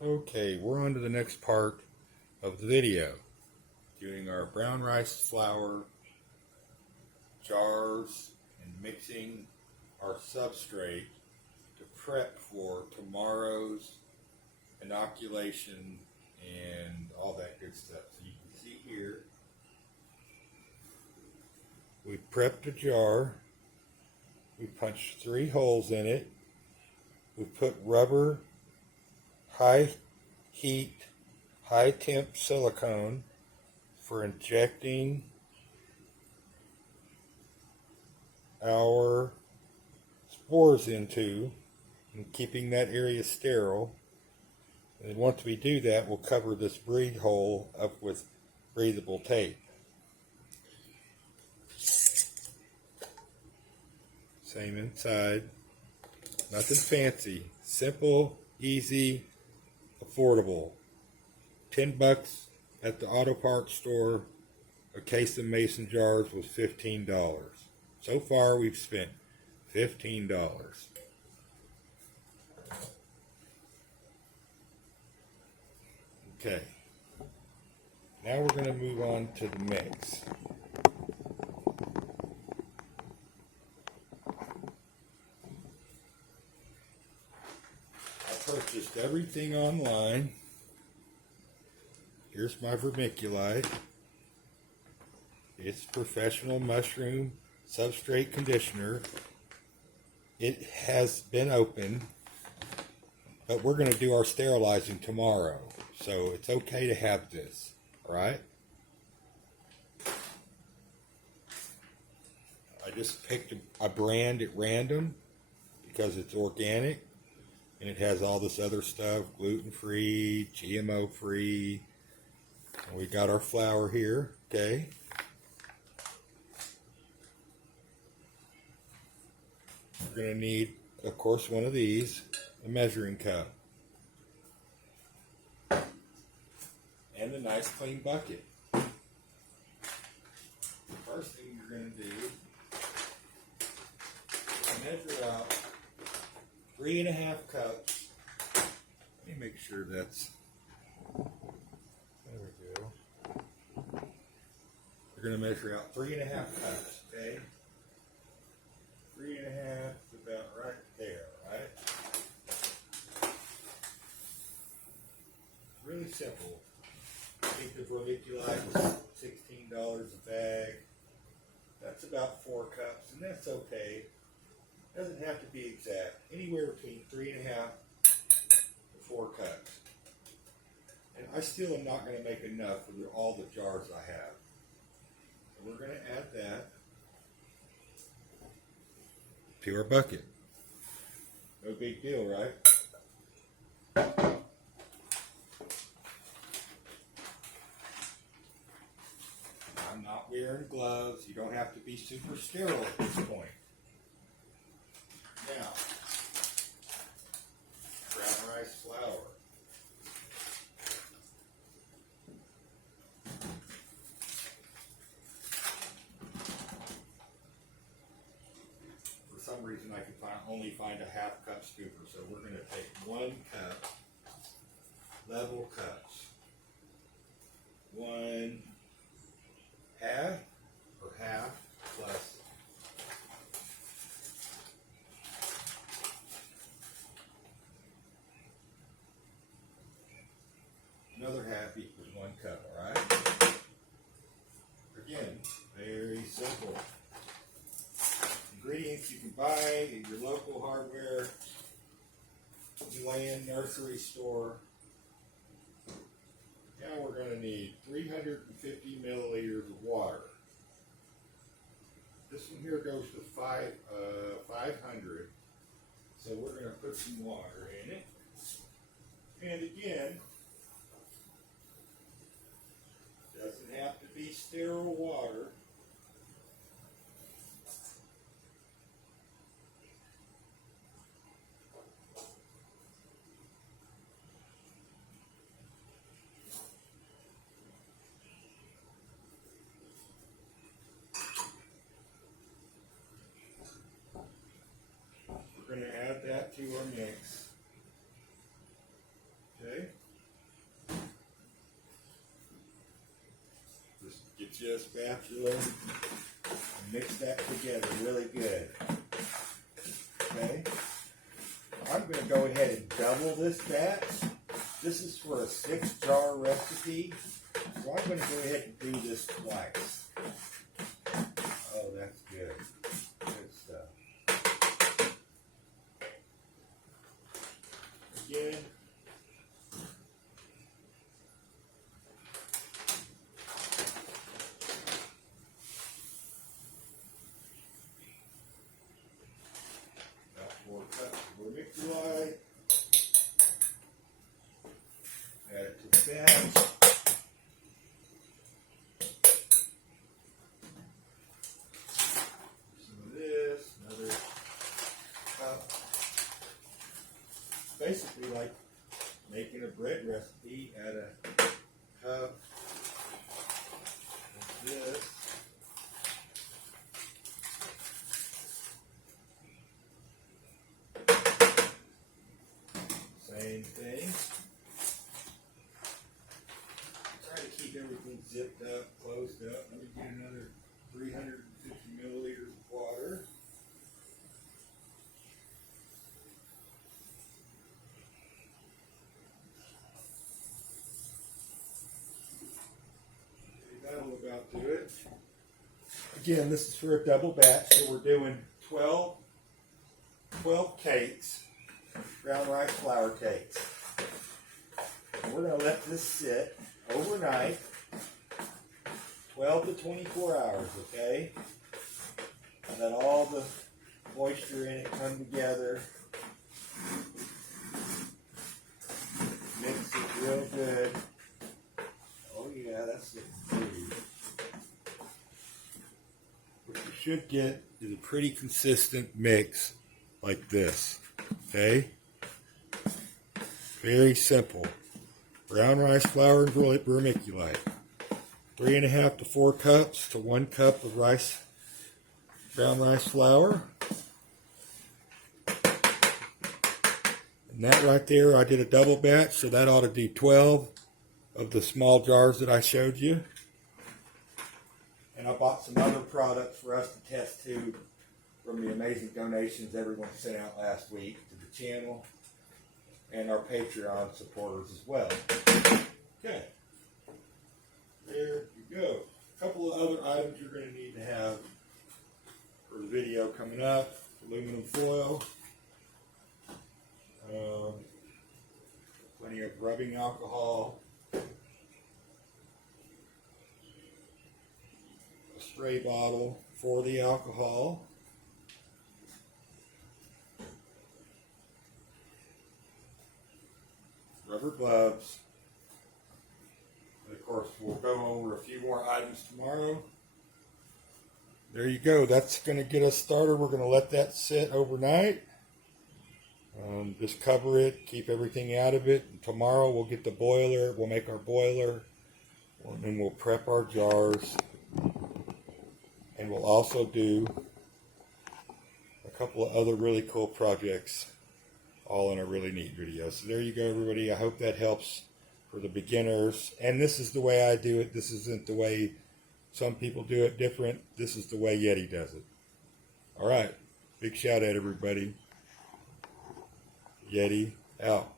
Okay, we're on to the next part of the video. Doing our brown rice flour jars and mixing our substrate to prep for tomorrow's inoculation and all that good stuff. So you can see here, we prepped a jar, we punched 3 holes in it, we put rubber, high heat, high temp silicone for injecting our spores into and keeping that area sterile. And once we do that, we'll cover this breathe hole up with breathable tape. Same inside. Nothing fancy. Simple, easy, affordable. $10 at the auto parts store. A case of mason jars was $15. So far we've spent $15. Okay. Now we're going to move on to the mix. I purchased everything online. Here's my vermiculite. It's professional mushroom substrate conditioner. It has been opened, but we're going to do our sterilizing tomorrow, so it's okay to have this, all right? I just picked a brand at random because it's organic and it has all this other stuff, gluten-free, GMO-free. And we got our flour here, okay? We're going to need, of course, one of these, a measuring cup, and a nice clean bucket. The first thing you're going to do is measure out 3.5 cups. Let me make sure that's, there we go. We're going to measure out 3.5 cups, okay? 3.5 is about right there, right? Really simple. I think the vermiculite was $16 a bag. That's about 4 cups, and that's okay. Doesn't have to be exact. Anywhere between 3.5 to 4 cups. And I still am not going to make enough for all the jars I have. So we're going to add that to our bucket. No big deal, right? I'm not wearing gloves. You don't have to be super sterile at this point. Now, brown rice flour. For some reason I can only find a 1/2 cup scooper, so we're going to take 1 cup, level cups, 1/2 or half plus another half equals 1 cup, alright? Again, very simple. Ingredients you can buy at your local hardware, land nursery store. Now we're going to need 350 milliliters of water. This one here goes to 500, so we're going to put some water in it. And again, doesn't have to be sterile water. We're going to add that to our mix. Okay. just vacuum and mix that together really good. Okay. I'm going to go ahead and double this batch. This is for a 6-jar recipe, so I'm going to go ahead and do this twice. Oh, that's good. Good stuff. Again. About 4 cups of vermiculite. Add it to the batch. Some of this, another cup. Basically like making a bread recipe. Add a cup of this. Same thing. Try to keep everything zipped up, closed up. Let me get another 350 milliliters of water. That'll about do it. Again, this is for a double batch, so we're doing 12 cakes, brown rice flour cakes. And we're going to let this sit overnight, 12 to 24 hours, okay? And let all the moisture in it come together. Mix it real good. Oh yeah, that's it. What you should get is a pretty consistent mix like this, okay? Very simple. Brown rice flour and vermiculite. 3.5 to 4 cups to 1 cup of brown rice flour. And that right there, I did a double batch, so that ought to do 12 of the small jars that I showed you. And I bought some other products for us to test too from the amazing donations everyone sent out last week to the channel and our Patreon supporters as well. Okay. There you go. A couple of other items you're going to need to have for the video coming up. Aluminum foil. Plenty of rubbing alcohol. Spray bottle for the alcohol. Rubber gloves. And of course, we'll go over a few more items tomorrow. There you go. That's going to get us started. We're going to let that sit overnight. Just cover it, keep everything out of it. And tomorrow we'll get the boiler. We'll make our boiler. And we'll prep our jars. And we'll also do a couple of other really cool projects, all in a really neat video. So there you go, everybody. I hope that helps for the beginners. And this is the way I do it. This isn't the way some people do it different. This is the way Yeti does it. All right. Big shout out, everybody. Yeti out.